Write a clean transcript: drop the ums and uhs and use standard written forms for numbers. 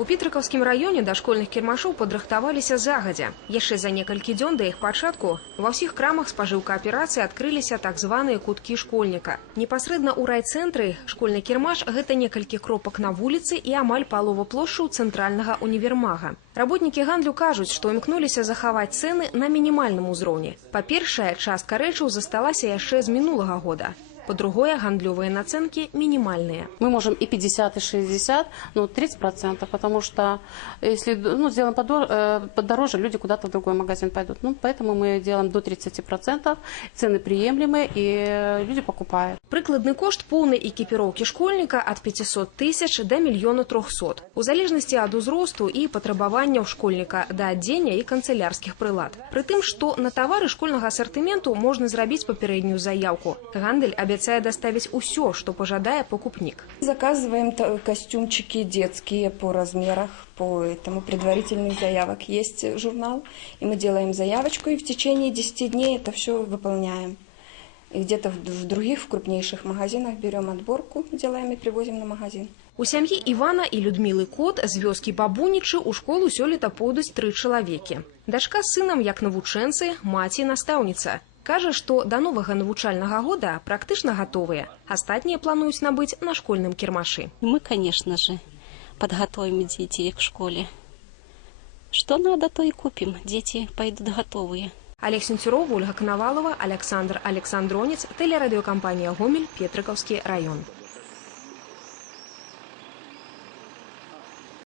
У Петрыкаўскім раёне да школьных кірмашоў падрыхтаваліся загадзя. Яшчэ за некалькі дзён да іх пачатку ва ўсіх крамах спажыўкааперацыі адкрыліся так званыя куткі школьніка. Непасрэдна ў райцэнтры школьны кірмаш – гэта некалькі кропак на вуліцы і амаль палова плошчу цэнтральнага універмага. Работнікі гандлю кажуць, што імкнуліся захаваць цэны на мінімальным узроўні. Па-першае, частка рэчаў засталася яшчэ з минулага года. По-другое, гандлёвые наценки минимальные. Мы можем и 50, и 60, но 30%, потому что если сделаем подороже, люди куда-то в другой магазин пойдут. Поэтому мы делаем до 30%, цены приемлемые, и люди покупают. Прыкладны кошт поўнай экіпіроўкі школьніка от 500 тысяч до 1 300 000. У залежнасці ад узросту і патрабаванняў школьніка да адзення і канцылярскіх прылад. Пры тым, што на тавары школьнага асартыменту можна зрабіць папярэднюю заявку. Гандаль обещает доставить все, что пожадает покупник. Заказываем костюмчики детские по размерах, по этому предварительных заявок. Есть журнал, и мы делаем заявочку, и в течение 10 дней это все выполняем. И где-то в других, в крупнейших магазинах берем отборку, делаем и привозим на магазин. У сям'і Івана і Людмілы Кот з вёскі Бабунічы у школу сёлета пойдуць 3 чалавекі. Дачка з сынам як навучэнцы, маці настаўніца. Кажа, што да новага навучальнага года практычна гатовыя. Астатнія плануюць набыць на школьным кірмашы. Мы, конечно же, подготовим детей к школе. Что надо, то и купим. Дети пойдут готовые. Олег Сенцюров, Ольга Коновалова, Александр Александронец, телерадиокомпания «Гомель», Петрыкаўскі район.